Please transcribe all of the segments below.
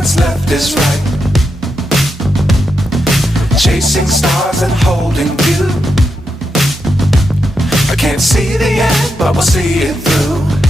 what's left is right. Chasing stars and holding you. I can't see the end, but we'll see it through.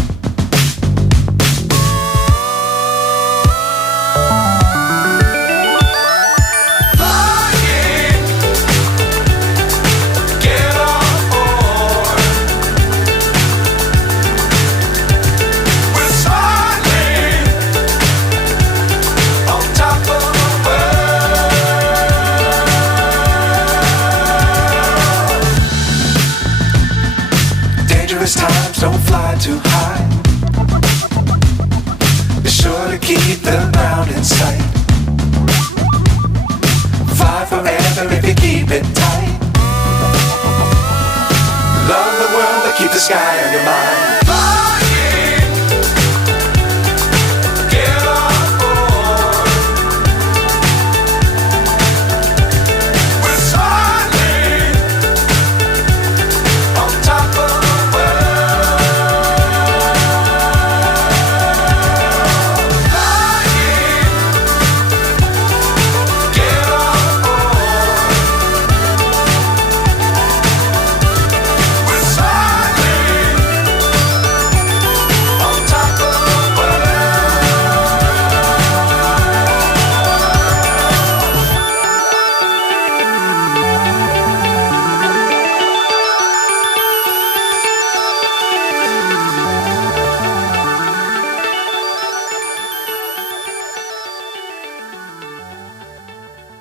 Times don't fly too high. Be sure to keep the ground in sight. Fly forever if you keep it tight. Love the world but keep the sky on your mind.